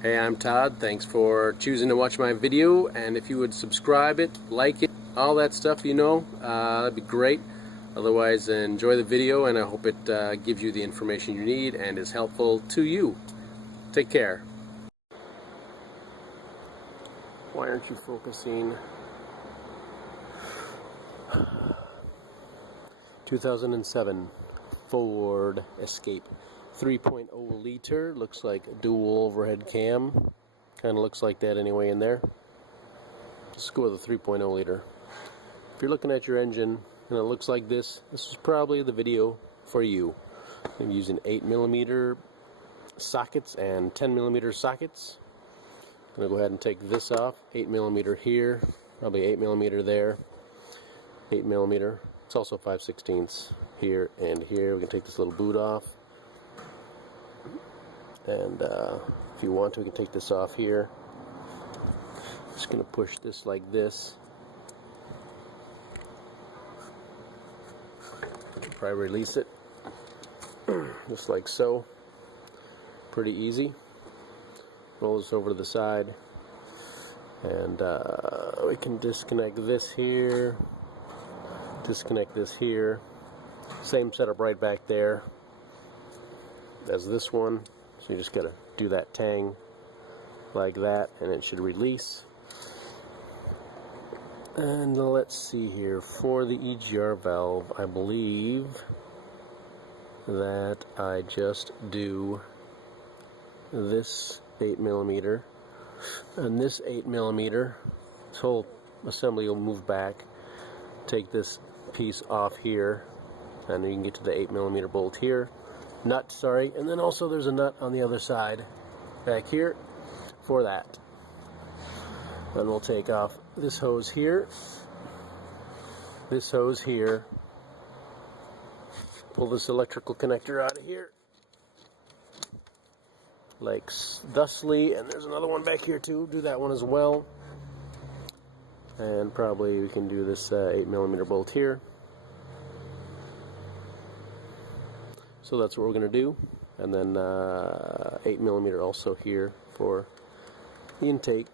Hey, I'm Todd. Thanks for choosing to watch my video, and if you would subscribe it, like it, all that stuff, that'd be great. Otherwise, enjoy the video, and I hope it gives you the information you need and is helpful to you. Take care. Why aren't you focusing? 2007 Ford Escape. 3.0 liter, looks like a dual overhead cam. Kind of looks like that anyway in there. Let's go with a 3.0 liter. If you're looking at your engine and it looks like this is probably the video for you. I'm using 8mm sockets and 10mm sockets. I'm going to go ahead and take this off. 8mm here, probably 8mm there. 8mm. It's also 5/16 here and here. We can take this little boot off. And if you want to, we can take this off here. Just going to push this like this. Probably release it just like so. Pretty easy. Roll this over to the side, and we can disconnect this here. Disconnect this here. Same setup right back there as this one. So you just gotta do that tang like that, and it should release. And let's see here, for the EGR valve, I believe that I just do this 8mm and this 8mm. This whole assembly will move back. Take this piece off here, and you can get to the 8mm bolt here. Nut, sorry, and then also there's a nut on the other side back here for that. Then we'll take off this hose here, this hose here, pull this electrical connector out of here like thusly, and there's another one back here too. Do that one as well, and probably we can do this 8mm bolt here. So that's what we're going to do, and then 8mm also here for the intake.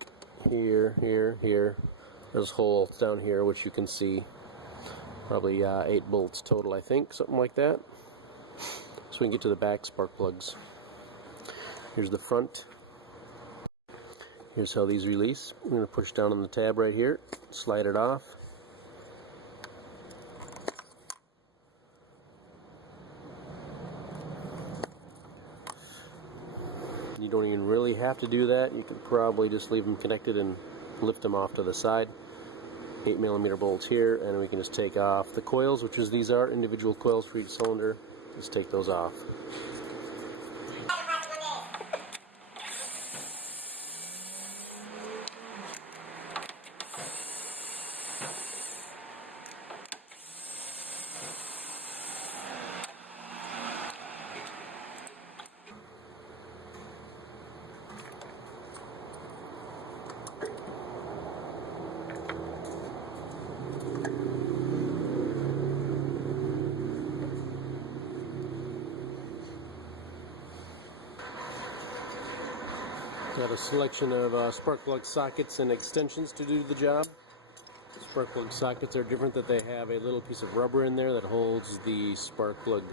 Here, here, here. There's holes down here which you can see. Probably 8 bolts total, I think, something like that. So we can get to the back spark plugs. Here's the front. Here's how these release. I'm going to push down on the tab right here, slide it off. You don't even really have to do that. You could probably just leave them connected and lift them off to the side. 8mm bolts here, and we can just take off the coils, which is these are individual coils for each cylinder. Just take those off. Got a selection of spark plug sockets and extensions to do the job. Spark plug sockets are different, that they have a little piece of rubber in there that holds the spark plug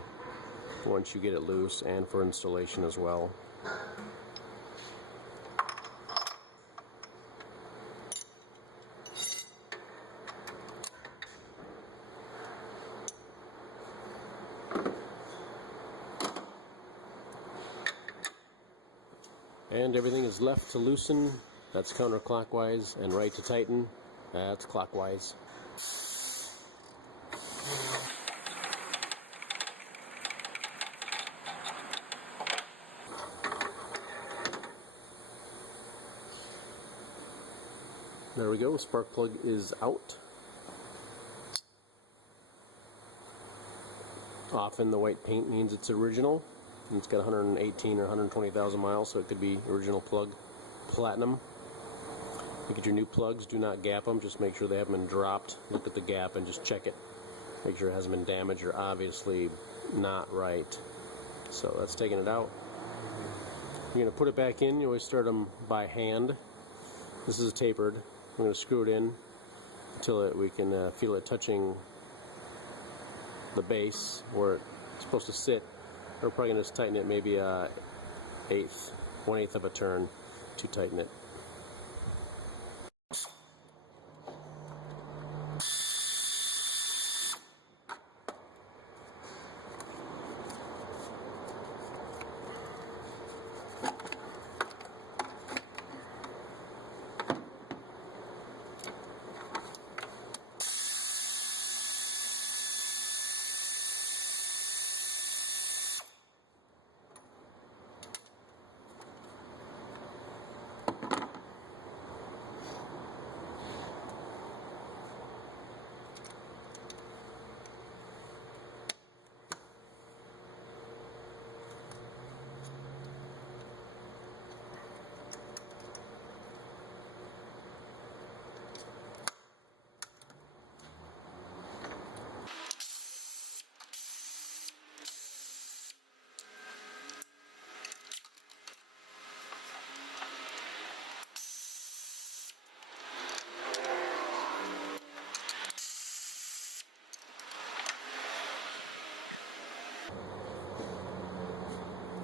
once you get it loose, and for installation as well. And everything is left to loosen. That's counterclockwise, and right to tighten. That's clockwise. There we go, spark plug is out. Often the white paint means it's original. And it's got 118 or 120,000 miles, so it could be original plug, platinum. You get your new plugs, do not gap them, just make sure they haven't been dropped. Look at the gap and just check it. Make sure it hasn't been damaged or obviously not right. So that's taking it out. You're going to put it back in. You always start them by hand. This is tapered. I'm going to screw it in until we can feel it touching the base where it's supposed to sit. We're probably going to just tighten it maybe 1/8 of a turn to tighten it.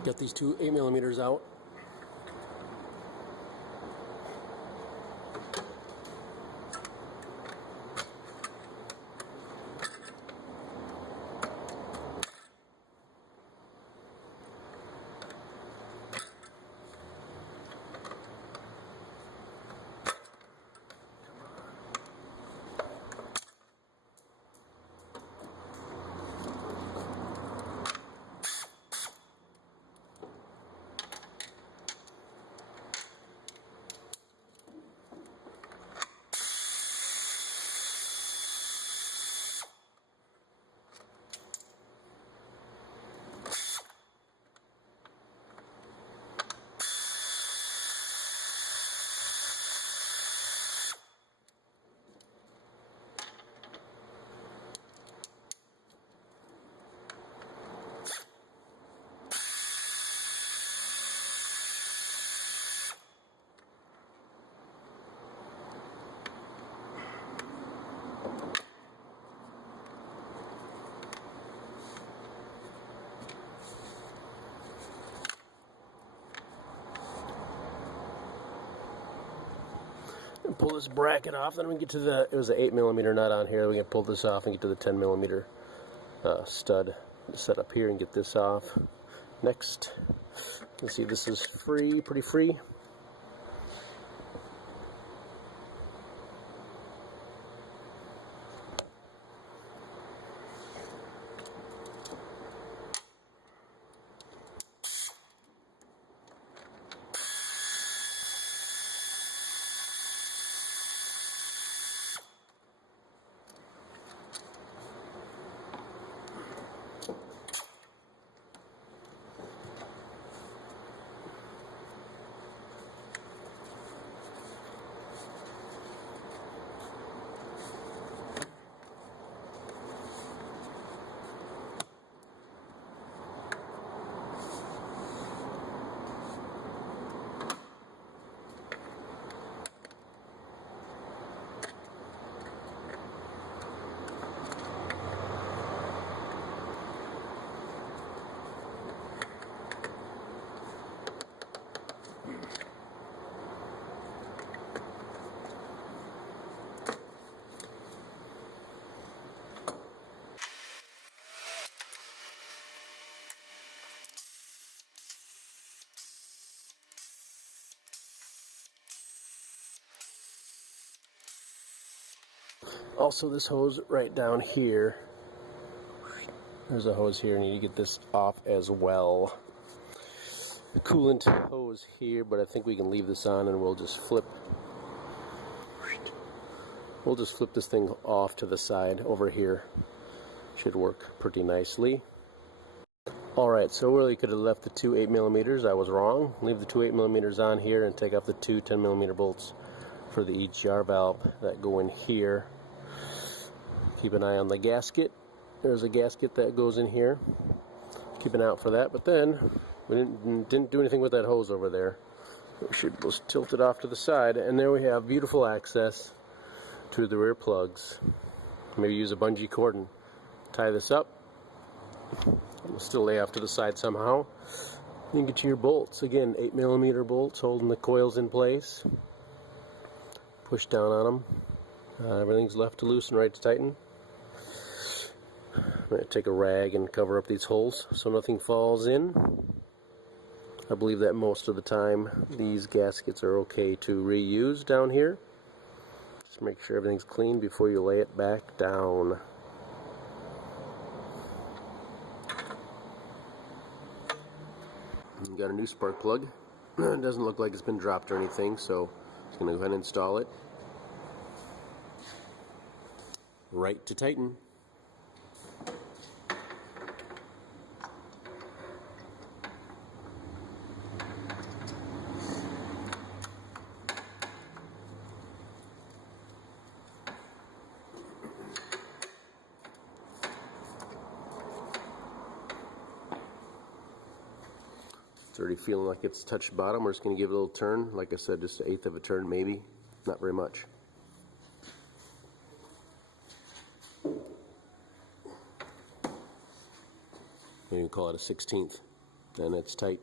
Got these two 8mm out. Pull this bracket off, then we get to the, it was an 8mm nut on here, we can pull this off and get to the 10mm stud set up here and get this off. Next, you can see this is free, pretty free. Also, this hose right down here, there's a hose here, and you need to get this off as well. The coolant hose here, but I think we can leave this on and we'll just flip this thing off to the side over here. Should work pretty nicely. Alright, so really could have left the two 8mm. I was wrong. Leave the two 8mm on here and take off the two 10mm bolts for the EGR valve that go in here. Keep an eye on the gasket. There's a gasket that goes in here. Keep an eye out for that. But then We didn't do anything with that hose over there. We should just tilt it off to the side, and there we have beautiful access to the rear plugs. Maybe use a bungee cord and tie this up. It'll still lay off to the side somehow. You can get your bolts. Again, 8mm bolts holding the coils in place. Push down on them. Everything's left to loosen, right to tighten. I'm going to take a rag and cover up these holes so nothing falls in. I believe that most of the time these gaskets are okay to reuse down here. Just make sure everything's clean before you lay it back down. We've got a new spark plug. It doesn't look like it's been dropped or anything, so I'm just going to go ahead and install it. Right to tighten. It's already feeling like it's touched bottom. We're just going to give it a little turn. Like I said, just 1/8 of a turn maybe. Not very much. You can call it a 1/16, and it's tight.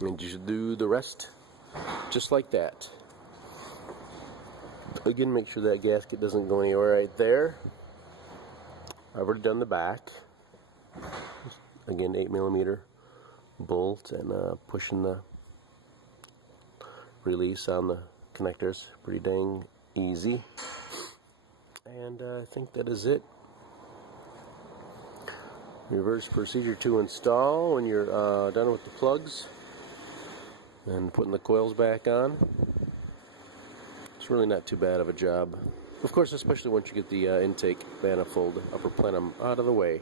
And you should do the rest just like that. Again, make sure that gasket doesn't go anywhere right there. I've already done the back. Again, 8mm bolt, and pushing the release on the connectors. Pretty dang easy. And I think that is it. Reverse procedure to install when you're done with the plugs and putting the coils back on. It's really not too bad of a job. Of course, especially once you get the intake manifold upper plenum out of the way.